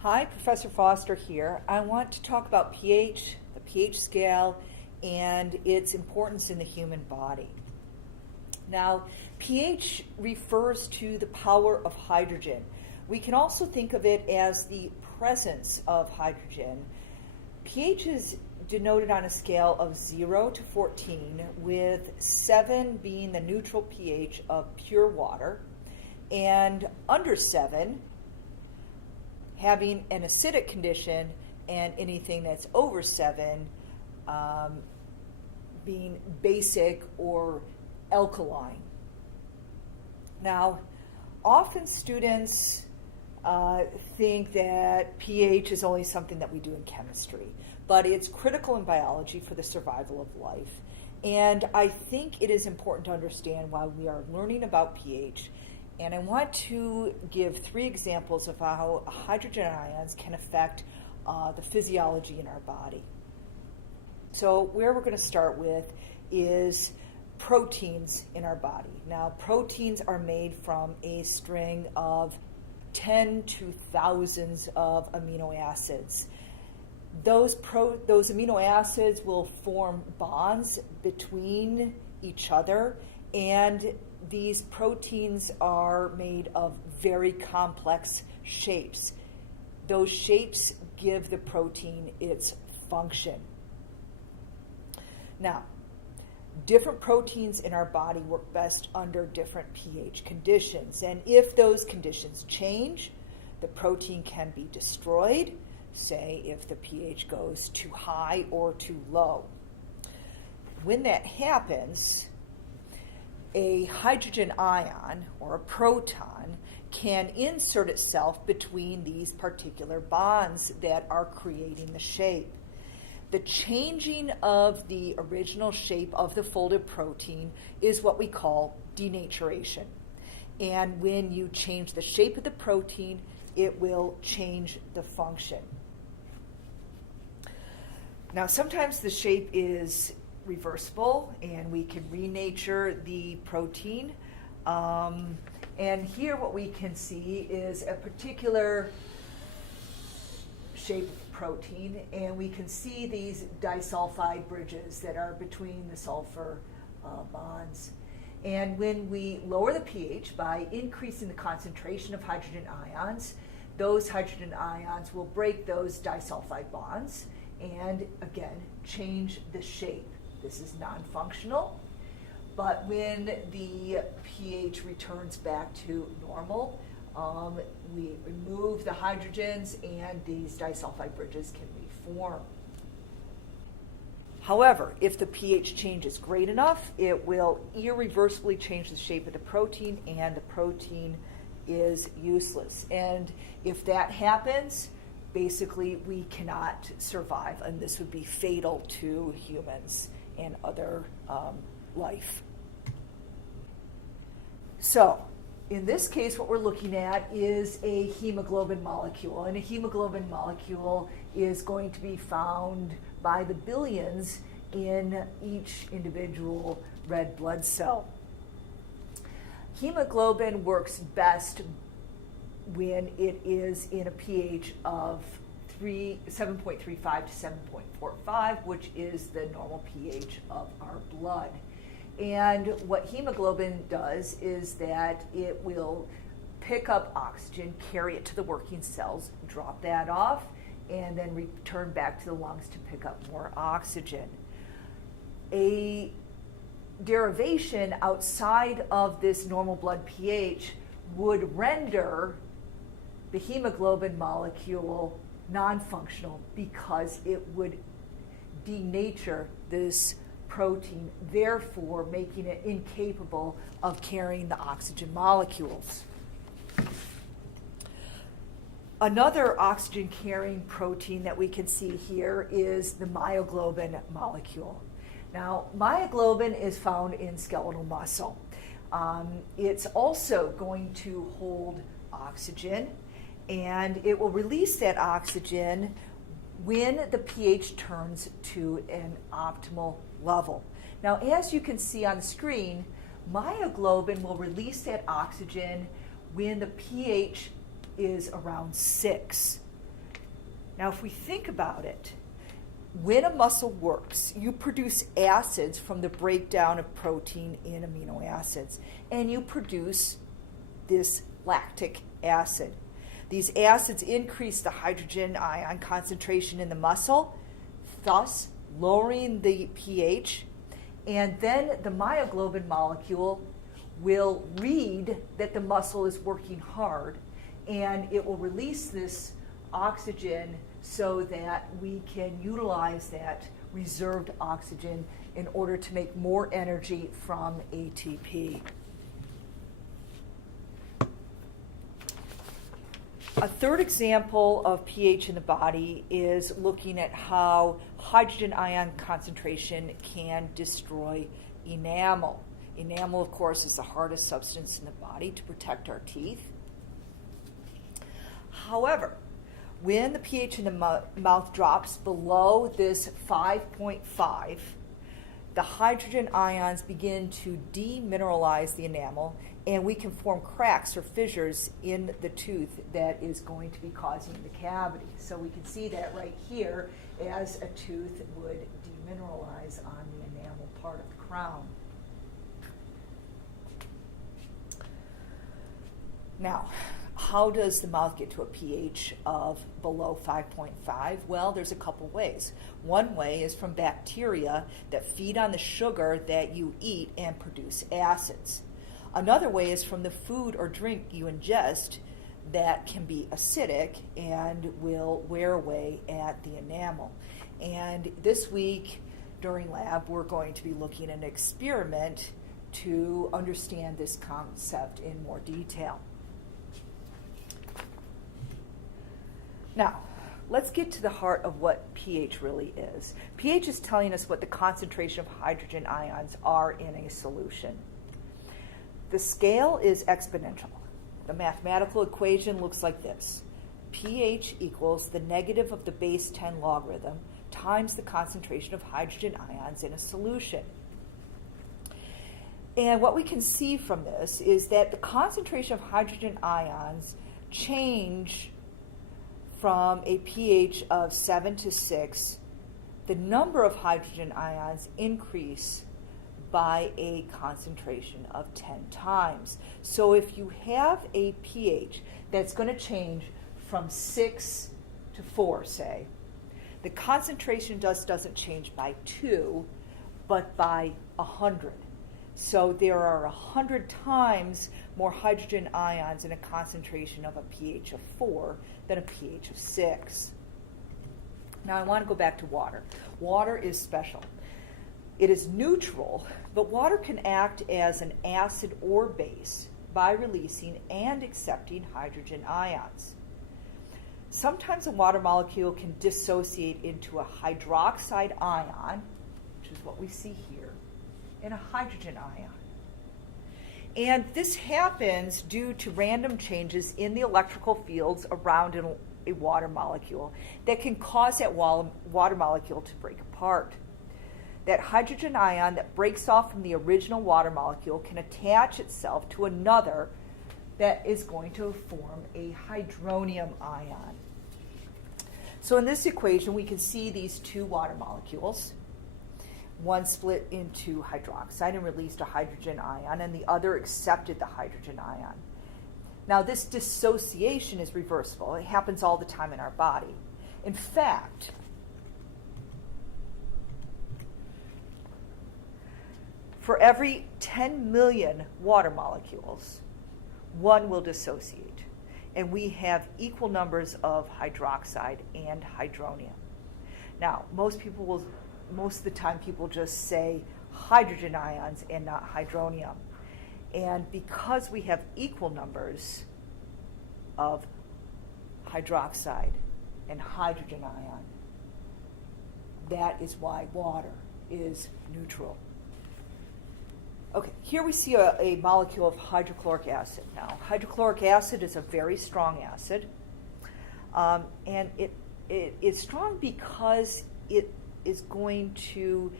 Hi, Professor Foster here. I want to talk about pH, the pH scale, and its importance in the human body. Now, pH refers to the power of hydrogen. We can also think of it as the presence of hydrogen. pH is denoted on a scale of 0 to 14, with 7 being the neutral pH of pure water, and under 7 having an acidic condition, and anything that's over 7 being basic or alkaline. Now, often students think that pH is only something that we do in chemistry, but it's critical in biology for the survival of life. And I think it is important to understand why we are learning about pH. And I want to give 3 examples of how hydrogen ions can affect the physiology in our body. So where we're going to start with is proteins in our body. Now, proteins are made from a string of 10 to thousands of amino acids. Those amino acids will form bonds between each other, and these proteins are made of very complex shapes. Those shapes give the protein its function. Now, different proteins in our body work best under different pH conditions, and if those conditions change, the protein can be destroyed, say if the pH goes too high or too low. When that happens, a hydrogen ion or a proton can insert itself between these particular bonds that are creating the shape. The changing of the original shape of the folded protein is what we call denaturation. And when you change the shape of the protein, it will change the function. Now, sometimes the shape is reversible and we can renature the protein. And here what we can see is a particular shape of protein, and we can see these disulfide bridges that are between the sulfur bonds. And when we lower the pH by increasing the concentration of hydrogen ions, those hydrogen ions will break those disulfide bonds and again change the shape. This is non-functional, but when the pH returns back to normal, we remove the hydrogens and these disulfide bridges can reform. However, if the pH change is great enough, it will irreversibly change the shape of the protein and the protein is useless. And if that happens, basically we cannot survive, and this would be fatal to humans and other life. So, in this case, what we're looking at is a hemoglobin molecule, and a hemoglobin molecule is going to be found by the billions in each individual red blood cell. Hemoglobin works best when it is in a pH of 7.35 to 7.45, which is the normal pH of our blood. And what hemoglobin does is that it will pick up oxygen, carry it to the working cells, drop that off, and then return back to the lungs to pick up more oxygen. A derivation outside of this normal blood pH would render the hemoglobin molecule non-functional because it would denature this protein, therefore making it incapable of carrying the oxygen molecules. Another oxygen-carrying protein that we can see here is the myoglobin molecule. Now, myoglobin is found in skeletal muscle. It's also going to hold oxygen, and it will release that oxygen when the pH turns to an optimal level. Now, as you can see on the screen, myoglobin will release that oxygen when the pH is around 6. Now, if we think about it, when a muscle works, you produce acids from the breakdown of protein in amino acids, and you produce this lactic acid. These acids increase the hydrogen ion concentration in the muscle, thus lowering the pH, and then the myoglobin molecule will read that the muscle is working hard, and it will release this oxygen so that we can utilize that reserved oxygen in order to make more energy from ATP. A third example of pH in the body is looking at how hydrogen ion concentration can destroy enamel. Enamel, of course, is the hardest substance in the body to protect our teeth. However, when the pH in the mouth drops below this 5.5, the hydrogen ions begin to demineralize the enamel, and we can form cracks or fissures in the tooth that is going to be causing the cavity. So we can see that right here as a tooth would demineralize on the enamel part of the crown. Now, how does the mouth get to a pH of below 5.5? Well, there's a couple ways. One way is from bacteria that feed on the sugar that you eat and produce acids. Another way is from the food or drink you ingest that can be acidic and will wear away at the enamel. And this week during lab, we're going to be looking at an experiment to understand this concept in more detail. Now, let's get to the heart of what pH really is. pH is telling us what the concentration of hydrogen ions are in a solution. The scale is exponential. The mathematical equation looks like this. pH equals the negative of the base 10 logarithm times the concentration of hydrogen ions in a solution. And what we can see from this is that the concentration of hydrogen ions change from a pH of 7 to 6. The number of hydrogen ions increase by a concentration of 10 times. So if you have a pH that's going to change from 6 to 4, say, the concentration doesn't change by 2, but by 100. So there are 100 times more hydrogen ions in a concentration of a pH of 4 than a pH of 6. Now I want to go back to water. Water is special. It is neutral, but water can act as an acid or base by releasing and accepting hydrogen ions. Sometimes a water molecule can dissociate into a hydroxide ion, which is what we see here, and a hydrogen ion. And this happens due to random changes in the electrical fields around a water molecule that can cause that water molecule to break apart. That hydrogen ion that breaks off from the original water molecule can attach itself to another that is going to form a hydronium ion. So in this equation, we can see these two water molecules. One split into hydroxide and released a hydrogen ion, and the other accepted the hydrogen ion. Now, this dissociation is reversible. It happens all the time in our body. In fact, for every 10 million water molecules, one will dissociate. And we have equal numbers of hydroxide and hydronium. Now, most of the time people just say hydrogen ions and not hydronium. And because we have equal numbers of hydroxide and hydrogen ion, that is why water is neutral. Okay, here we see a molecule of hydrochloric acid. Now, hydrochloric acid is a very strong acid, and it is strong because it is going to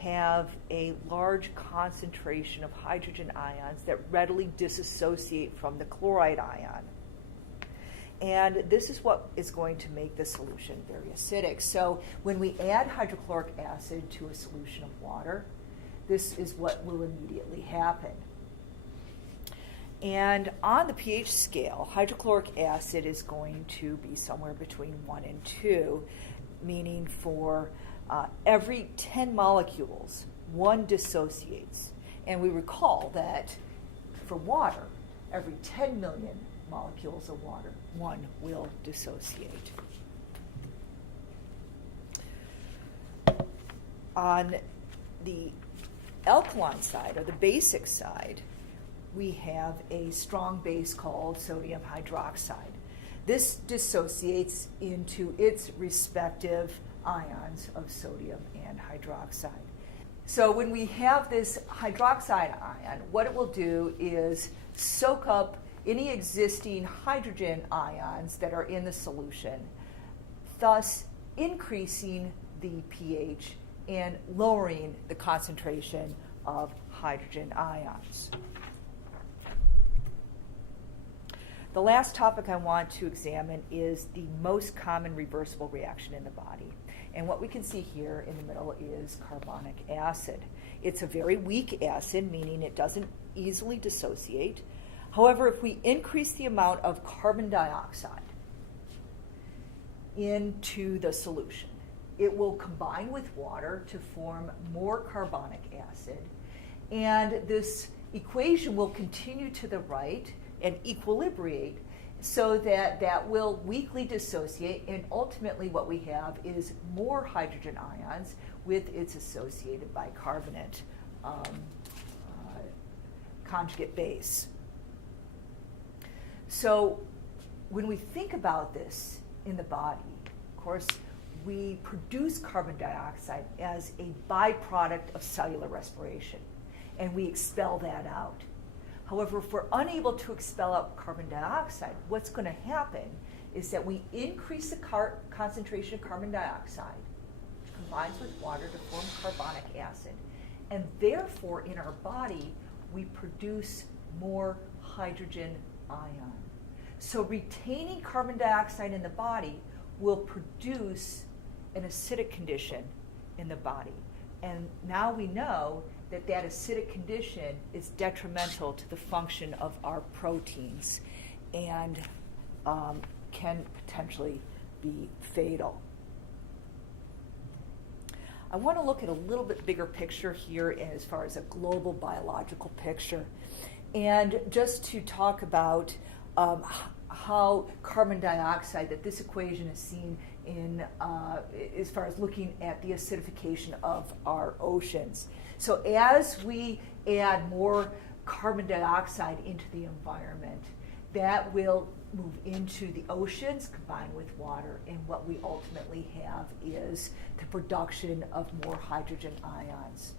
have a large concentration of hydrogen ions that readily dissociate from the chloride ion. And this is what is going to make the solution very acidic. So when we add hydrochloric acid to a solution of water, this is what will immediately happen. And on the pH scale, hydrochloric acid is going to be somewhere between 1 and 2, meaning for every 10 molecules, 1 dissociates. And we recall that for water, every 10 million molecules of water, 1 will dissociate. On the alkaline side, or the basic side, we have a strong base called sodium hydroxide. This dissociates into its respective ions of sodium and hydroxide. So when we have this hydroxide ion, what it will do is soak up any existing hydrogen ions that are in the solution, thus increasing the pH and lowering the concentration of hydrogen ions. The last topic I want to examine is the most common reversible reaction in the body. And what we can see here in the middle is carbonic acid. It's a very weak acid, meaning it doesn't easily dissociate. However, if we increase the amount of carbon dioxide into the solution, it will combine with water to form more carbonic acid. And this equation will continue to the right and equilibrate so that that will weakly dissociate, and ultimately what we have is more hydrogen ions with its associated bicarbonate conjugate base. So when we think about this in the body, of course, we produce carbon dioxide as a byproduct of cellular respiration, and we expel that out. However, if we're unable to expel out carbon dioxide, what's going to happen is that we increase the concentration of carbon dioxide, which combines with water to form carbonic acid, and therefore in our body we produce more hydrogen ion. So retaining carbon dioxide in the body will produce an acidic condition in the body. And now we know that that acidic condition is detrimental to the function of our proteins and can potentially be fatal. I want to look at a little bit bigger picture here as far as a global biological picture, and just to talk about how carbon dioxide, that this equation is seen in as far as looking at the acidification of our oceans. So as we add more carbon dioxide into the environment, that will move into the oceans combined with water, and what we ultimately have is the production of more hydrogen ions.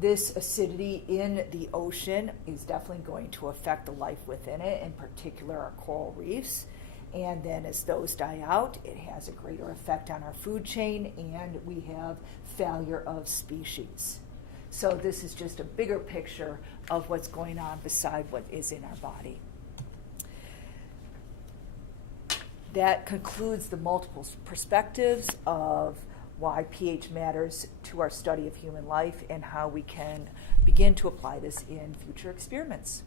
This acidity in the ocean is definitely going to affect the life within it, in particular our coral reefs. And then as those die out, it has a greater effect on our food chain, and we have failure of species. So this is just a bigger picture of what's going on beside what is in our body. That concludes the multiple perspectives of why pH matters to our study of human life and how we can begin to apply this in future experiments.